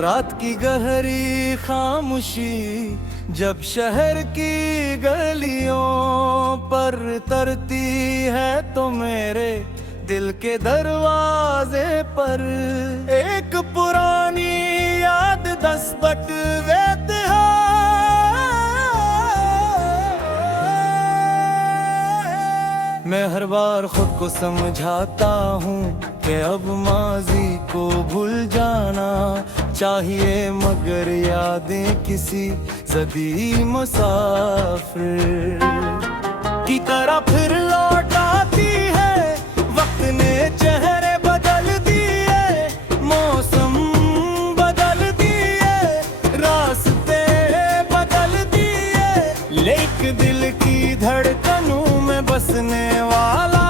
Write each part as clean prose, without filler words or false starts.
रात की गहरी खामोशी जब शहर की गलियों पर तरती है तो मेरे दिल के दरवाजे पर एक पुरानी याद दस्तक देती है। मैं हर बार खुद को समझाता हूँ कि अब माजी को भूल जाना चाहिए, मगर यादें किसी सदी मुसाफिर की तरह फिर लौट आती है। वक्त ने चेहरे बदल दिए, मौसम बदल दिए, रास्ते बदल दिए, लेकिन दिल की धड़कनों में बसने वाला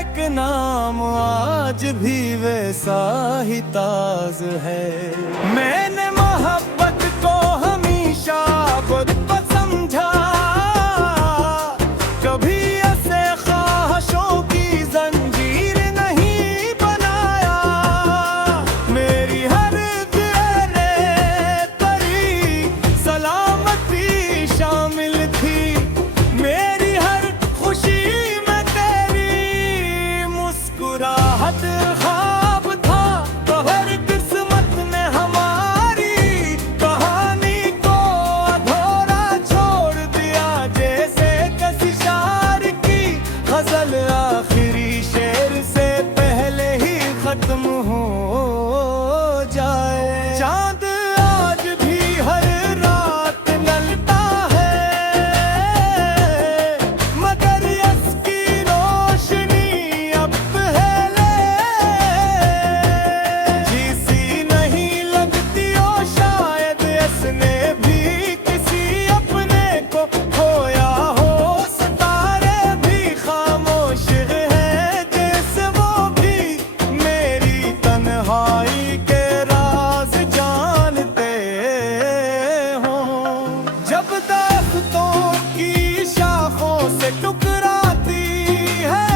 एक नाम आज भी वैसा ही ताज है। मैंने मोहब्बत को हमेशा खुद को समझा, कभी ऐसे ख्वाहिशों की जंजीर नहीं बनाया। मेरी हर तेरे तरी सलामती शामिल थी, मेरी हर खुशी में तेरी मुस्कुराहट ख्वाब था। तो हर किस्मत ने हमारी कहानी को अधूरा छोड़ दिया, जैसे किसी शायर की गजल आखिरी शेर से पहले ही खत्म हो जाए। चांद आज भी हर रात निकलता है, मगर इसकी रोशनी अब पहले जिसी नहीं लगती हो। शायद इसने भी किसी अपने को खोया हो, सितारे भी खामोश हैं जैसे वो भी मेरी तन्हाई के राज जानते हो। जब दरख्तों की शाखों से टकराती है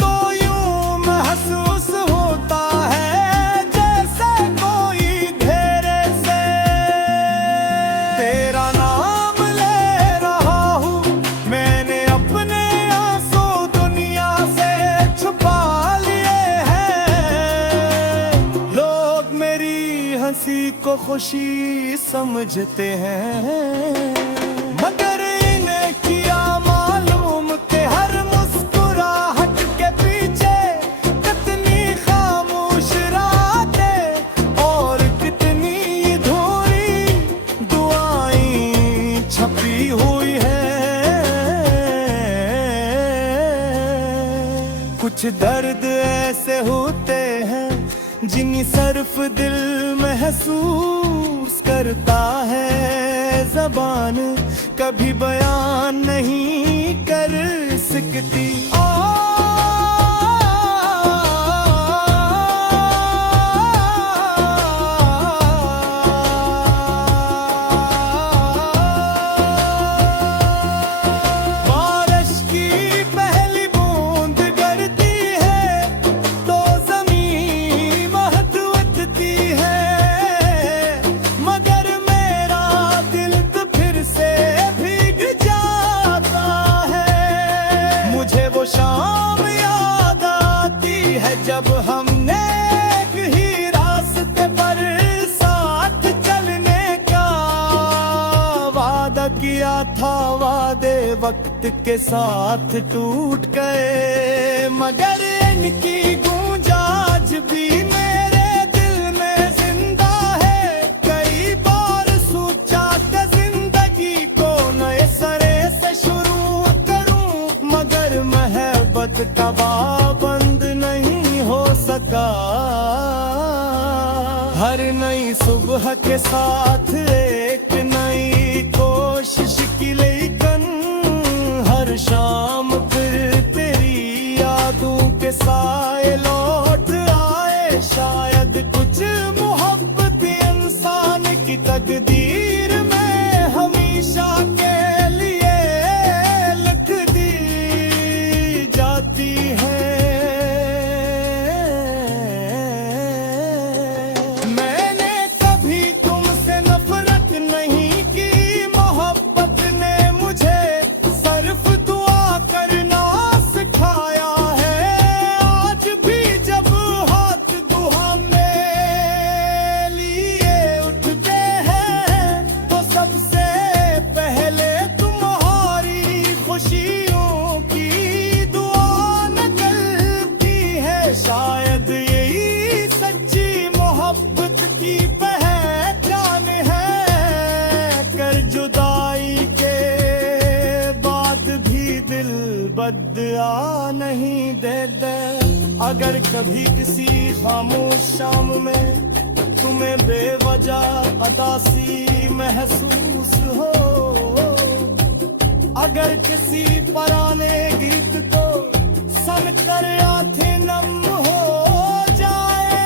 तो यूं महसूस होता है जैसे कोई घेरे से तेरा नाम ले रहा हूँ। मैंने अपने आंसू दुनिया से छुपा लिए हैं। लोग मेरी हंसी को खुशी समझते हैं, मगर इन्हें किया मालूम कि हर मुस्कुराहट के पीछे कितनी खामोश रातें और कितनी धूरी दुआएं छपी हुई है। कुछ दर्द ऐसे होते हैं जिन्हें सिर्फ दिल महसूस करता है, ज़बान कभी बयान नहीं कर सकती। बारिश की पहली बूंद गिरती है तो ज़मीन महक उठती है, मगर मेरा दिल तो फिर से भीग जाता है। मुझे वो शाम याद आती है जब हमने एक ही रास्ते पर साथ चलने का वादा किया था। वादे वक्त के साथ टूट गए, मगर इनकी गूंज आज भी मेरे दिल में जिंदा है। कई बार सोचा कि जिंदगी को नए सरे से शुरू करूं, मगर मोहब्बत का पाबंद नहीं हो सका। हर नई सुबह के साथ एक नई कोशिश की, लेकिन हर शाम फिर तेरी यादों के साए लौट आए। शायद कुछ मोहब्बत इंसान की तकदीर में हमेशा के लिए लिख दी जाती है। मैं आ नहीं दे दे। अगर कभी किसी खामोश शाम में तुम्हें बेवजह अदासी महसूस हो, अगर किसी पुराने गीत को सुनकर आंखें नम हो जाए,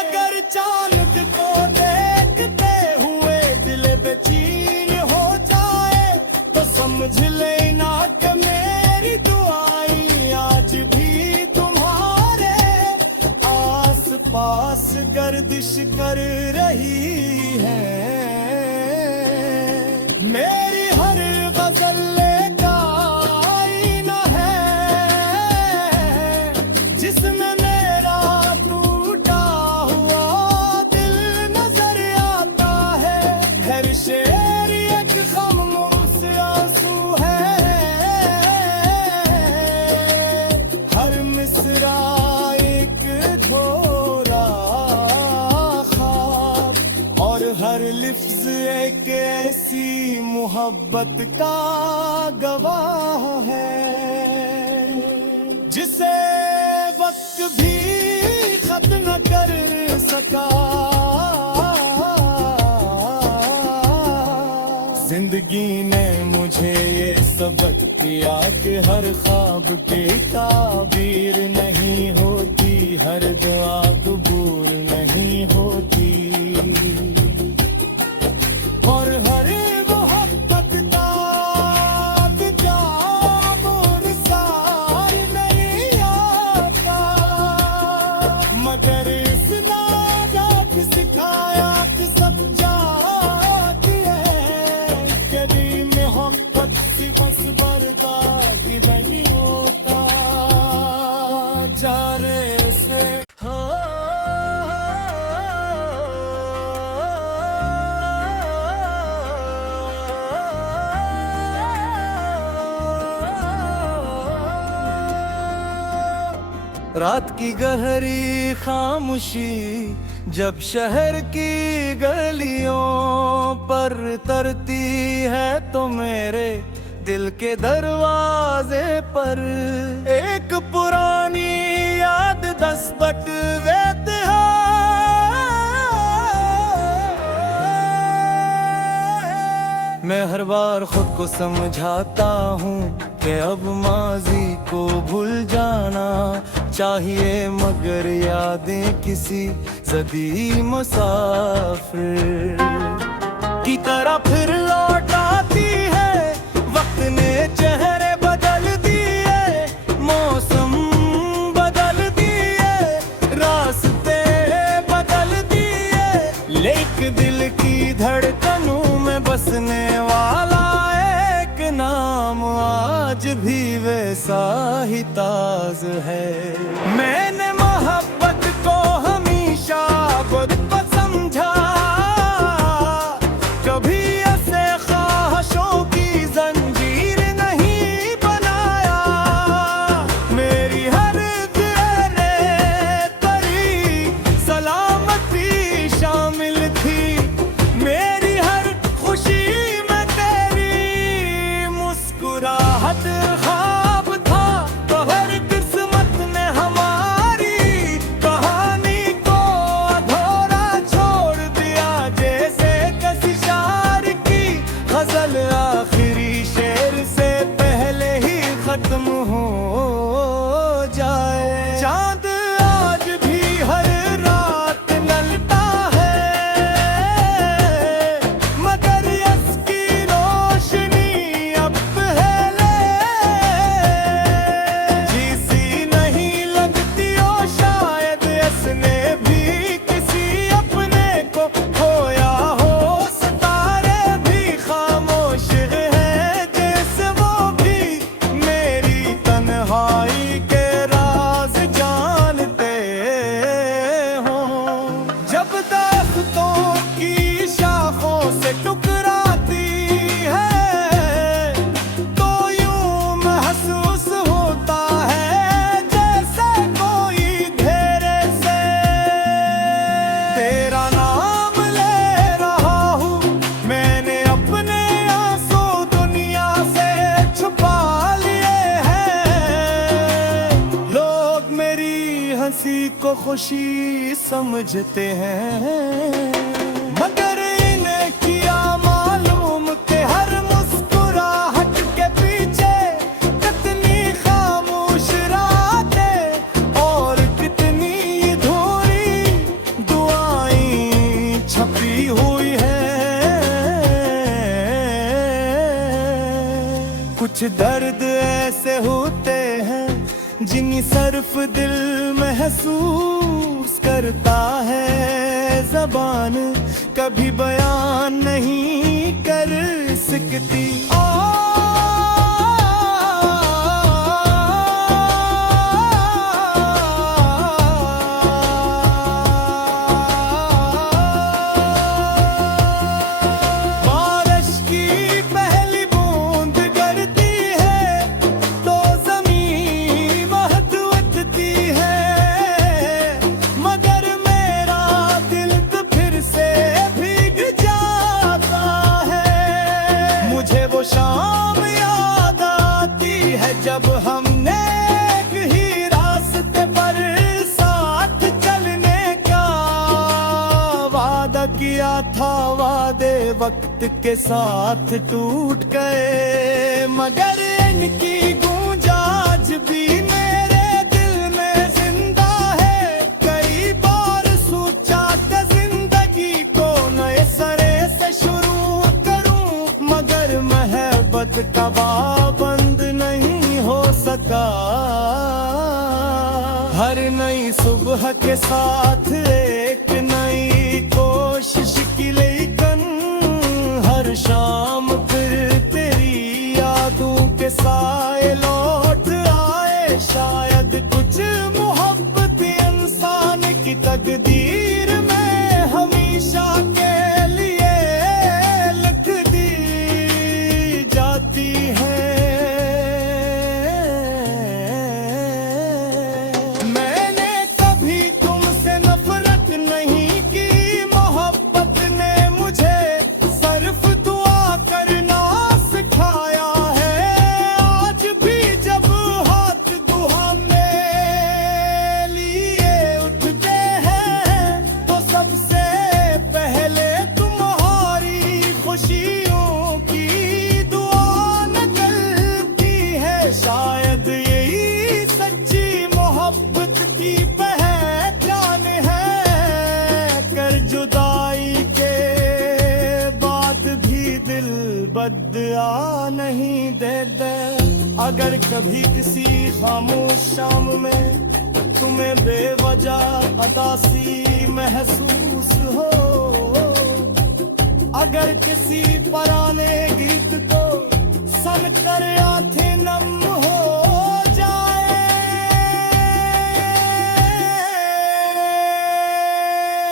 अगर चांद को देखते हुए दिल बेचैन हो जाए, तो समझ लेना कि मेरी दुआएं आज भी तुम्हारे आस पास गर्दिश कर रही है। मेरी हर गजल का आईना है, जिसमें मेरा टूटा हुआ दिल नजर आता है। हर शेर एक खामोश आंसू है, हर मिसरा एक धोरा ख्वाब, और हर लिफ्ज एक ऐसी मोहब्बत का गवाह है, जिसे वक्त भी खत्म न कर सका। जिंदगी ने मुझे ये सबक दिया कि हर ख्वाब की ताबीर नहीं होती, हर दुआ कबूल नहीं होती, और हर मोहब्बत का इंतजाम और सार नहीं आता। मगर इस नाज़क सिखाया कि समझाती है, कभी मोहब्बत की बस बर्बादी नहीं होता। जाने से रात की गहरी खामोशी जब शहर की गलियों पर तरती है, तो मेरे दिल के दरवाजे पर एक पुरानी याद दस्तक देती है। मैं हर बार खुद को समझाता हूँ कि अब माजी को भूल जाना चाहिए, मगर यादें किसी सदी मुसाफिर की तरह फिर लौट आती है। वक्त ने चेहरे बदल दिए, मौसम बदल दिए, रास्ते बदल दिए, लेकिन दिल की धड़कनों में बसने वाला एक नाम आज भी वैसा ही ताज है। मैंने मोहब्बत को हमेशा खुद को समझा, कभी ऐसे ख्वाहिशों की जंजीर नहीं बनाया। मेरी हर तेरे तरी सलामती शामिल थी, मेरी हर खुशी में तेरी मुस्कुराहट ख्वाब था, तो हर किस्मत ने खुशी समझते हैं, मगर इन्हें किया मालूम के हर मुस्कुराहट के पीछे कितनी खामोश रातें और कितनी धूरी दुआएं छपी हुई है। कुछ दर्द ऐसे होते हैं जिन्हें सिर्फ दिल महसूस करता है, ज़बान कभी बयान नहीं कर सकती। बारिश की पहली बूंद गिरती है तो ज़मीन महक उठती है, मगर मेरा दिल तो फिर से भीग जाता है। मुझे वो शाम याद आती है जब हमने एक ही रास्ते पर साथ चलने का वादा किया था। वादे वक्त के साथ टूट गए, मगर इनकी गूंज आज भी मेरे दिल में जिंदा है। कई बार सोचा कि जिंदगी को नए सिरे से शुरू करूं, मगर मोहब्बत का पाबंद नहीं हो सका। हर नई सुबह के साथ एक नई कोशिश की, लेकिन हर शाम फिर तेरी यादों के साए लौट आए। शायद कुछ मोहब्बत इंसान की तकदीर में हमेशा के लिए लिख दी जाती है। मैंने कभी तुमसे नफरत नहीं की, मोहब्बत ने मुझे सिर्फ दुआ करना सिखाया है। आज भी जब हाथ दुआ में लिए उठते हैं तो सबसे पहले तुम्हारी खुशियों की दुआ निकलती है। शायद यही सच्ची मोहब्बत की पहचान है, कर जुदाई के बाद भी दिल बदआ नहीं देते। अगर कभी किसी खामोश शाम में तुम्हें बेवजह उदासी महसूस हो, अगर किसी पुराने गीत को सुनकर आंखें नम हो जाए,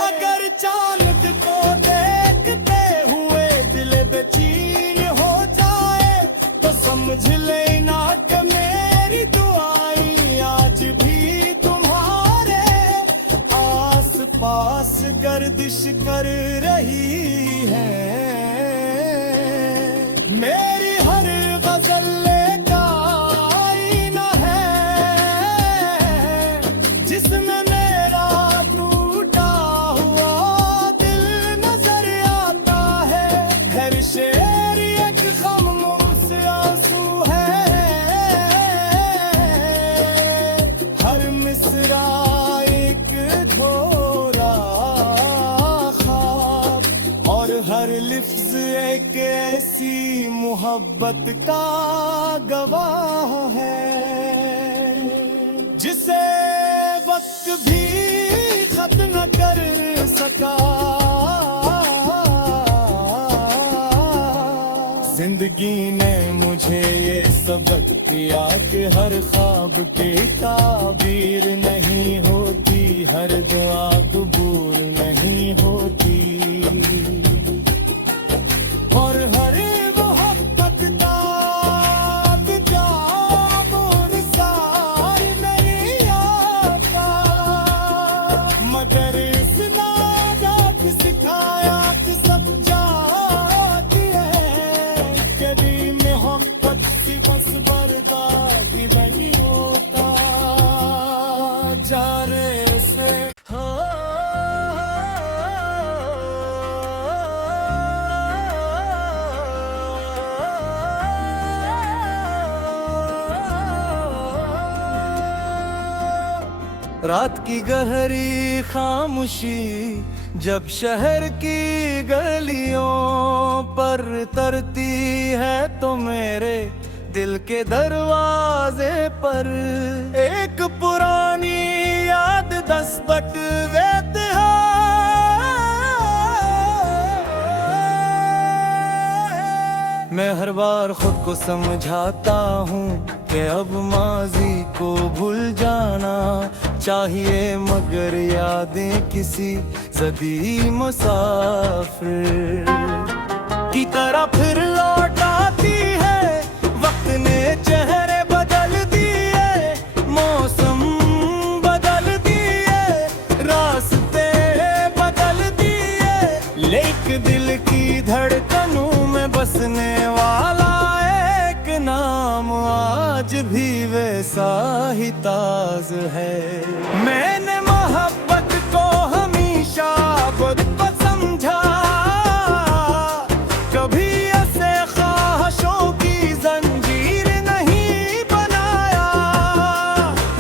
अगर चांद को देखते हुए दिल बेचैन हो जाए, तो समझ लेना कि मेरी दुआएं आज भी तुम्हारे आस पास गर्दिश कर रही है। मेरी हर गजल का आईना है जिसमें मेरा टूटा हुआ दिल नजर आता है। हर शेर एक खामोश आंसू है, हर मिसरा एक थोड़ा ख्वाब और हर लिफ्ज एक ऐसी मोहब्बत का गवाह है, जिसे वक्त भी खत्म न कर सका। जिंदगी ने मुझे ये सबक दिया कि हर ख्वाब की ताबीर नहीं होती, हर दुआ कबूल नहीं होती, और हर मोहब्बत का इंतजाम निसार नहीं आता। मगर इस नादात सिखाया कि सब जाती है, कभी मोहब्बत की बस बर्बादी नहीं होता। जाने से रात की गहरी खामोशी जब शहर की गलियों पर तरती है तो मेरे दिल के दरवाजे पर एक पुरानी याद दस्तक देती है। मैं हर बार खुद को समझाता हूँ कि अब माजी को भूल जाना चाहिए, मगर यादें किसी सदी मुसाफिर की तरह फिर लौट आती है। वक्त ने चेहरे बदल दिए, मौसम बदल दिए, रास्ते बदल दिए, लेकिन दिल की धड़कनों में बसने वाला एक नाम आज भी वैसा ही ताज है। मैंने मोहब्बत को हमेशा खुद को समझा, कभी ऐसे ख्वाहिशों की जंजीर नहीं बनाया।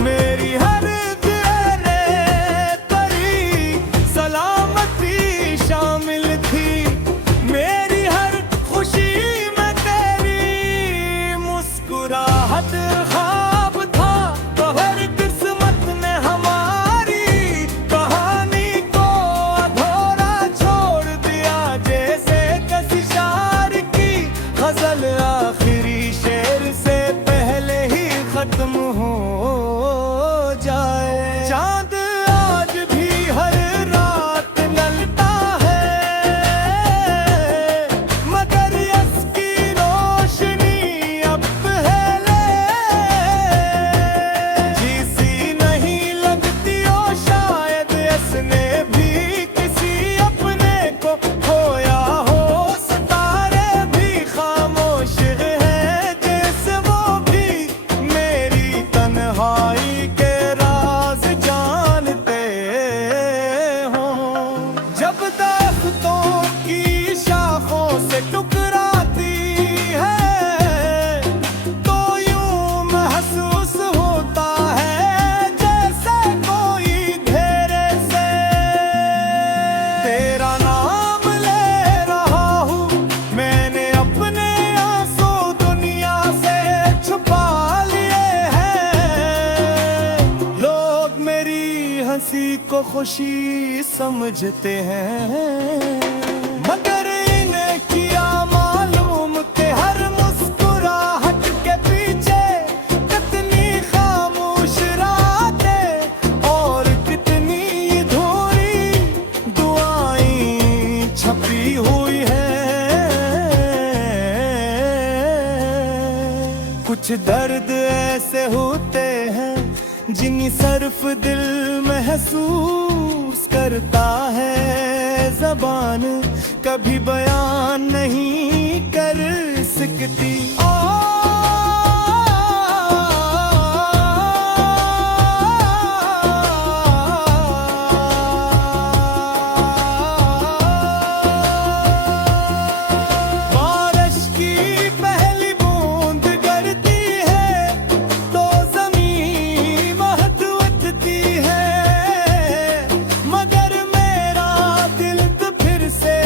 मेरी हर तेरे तरी सलामती शामिल थी, मेरी हर खुशी में तेरी मुस्कुराहट ख्वाब था। तो हर किस्मत ने हमारी कहानी को अधूरा छोड़ दिया, जैसे किसी शायर की गजल आखिरी शेर से पहले ही खत्म हो जाए। चांद आज भी हर रात निकलता है, मगर इसकी रोशनी अब पहले जिसी नहीं लगती हो। शायद इसने भी किसी अपने को खोया हो, सितारे भी खामोश हैं जैसे वो भी मेरी तन्हाई के राज जानते हो। जब दरख्तों की शाखों से टकराती है तो यूं महसूस होता है जैसे कोई घेरे से तेरा नाम ले रहा हूँ। मैंने अपने आंसू दुनिया से छुपा लिए हैं। लोग मेरी हंसी को खुशी समझते हैं, मगर इन्हें किया मालूम कि हर मुस्कुराहट के पीछे कितनी खामोश रातें और कितनी धूरी दुआएं छपी हुई है। कुछ दर्द ऐसे होते हैं जिन्हें सिर्फ दिल महसूस करता है, ज़बान कभी बयान नहीं कर सकती। बारिश की पहली बूंद गिरती है तो ज़मीन महक उठती है, मगर मेरा दिल तो फिर से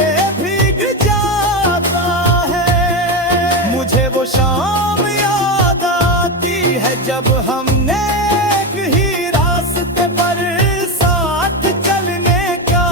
भीग जाता है। मुझे वो शाम याद आती है जब हमने एक ही रास्ते पर साथ चलने का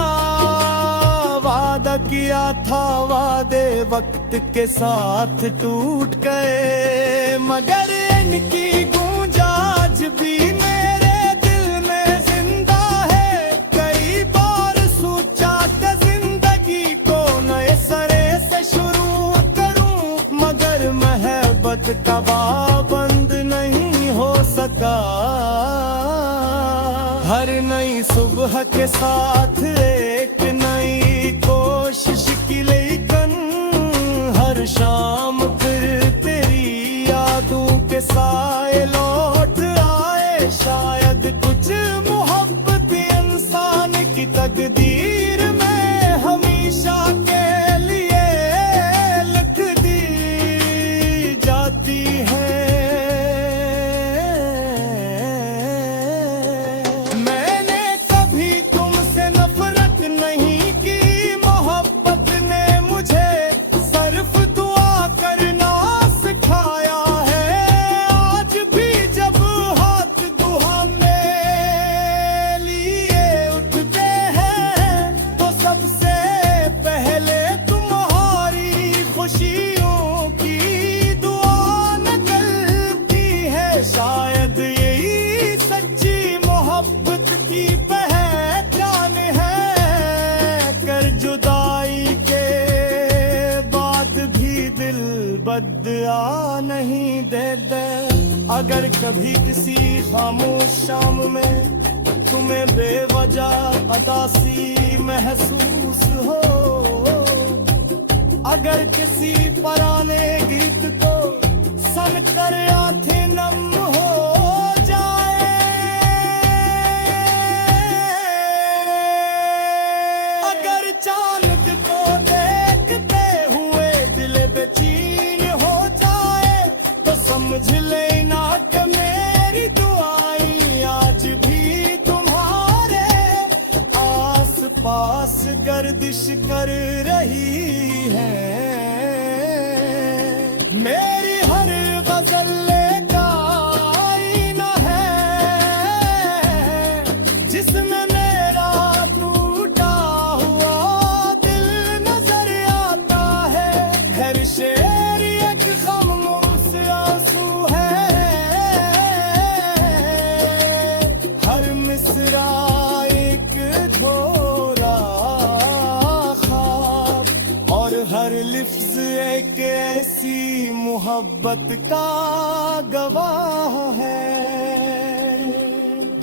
वादा किया था। वादे वक्त के साथ टूट गए, मगर इनकी गूंज आज भी मेरे दिल में जिंदा है। कई बार सोचा कि जिंदगी को नए सरे से शुरू करूं, मगर मोहब्बत का पाबंद नहीं हो सका। हर नई सुबह के साथ एक नई कोशिश की, लेकिन हर शाम फिर तेरी यादों के साए लौट आए। शायद कुछ मोहब्बत इंसान की तकदीर में हमेशा के लिए लिख दी जाती है। मैं बद्दुआ नहीं दे दे। अगर कभी किसी खामोश शाम में तुम्हें बेवजह अदासी महसूस हो, अगर किसी पुराने गीत को सुनकर आंखें नम हो जाए, अगर चांद को देखते हुए दिल बेचैन हो जाए, तो समझ लेना कि मेरी दुआएं आज भी तुम्हारे आस पास गर्दिश कर रही है। मेरी हर गजल का आईना है, जिसमें मेरा टूटा हुआ दिल नजर आता है। हर शेर एक खामोश आंसू है, हर मिसरा एक धोरा ख्वाब, और हर लिफ्ज एक ऐसी मोहब्बत का गवाह है,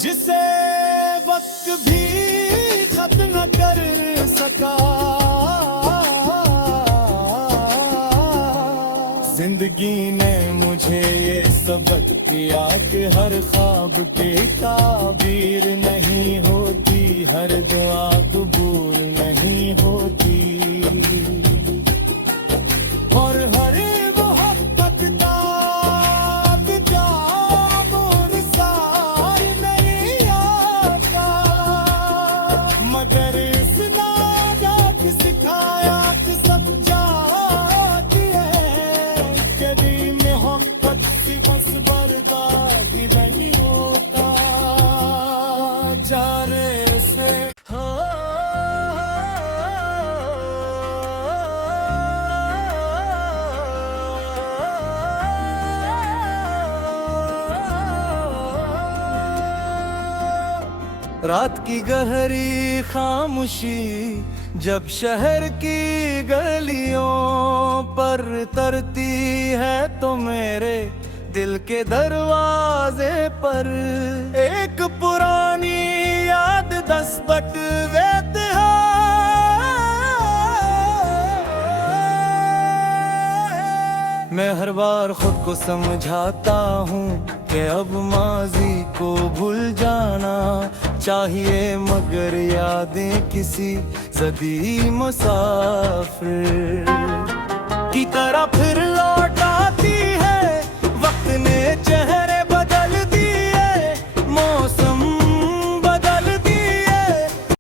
जिसे वक्त भी खत्म न कर सका। जिंदगी ने मुझे ये सबक दिया कि हर ख्वाब की ताबीर नहीं होती, हर दुआ कबूल नहीं होती, और हर मोहब्बत का बिजाम सार नहीं आता। मगर इस नादात सिखाया कि समझाती है, कभी मोहब्बत की बस बर्बादी नहीं होता। जाने से रात की गहरी खामोशी जब शहर की गलियों पर तरती है, तो मेरे दिल के दरवाजे पर एक पुरानी याद दस्तक देती है। मैं हर बार खुद को समझाता हूँ कि अब माजी को भूल जाना चाहिए, मगर यादें किसी सदी मुसाफिर की तरह फिर लौट आती है। वक्त ने चेहरे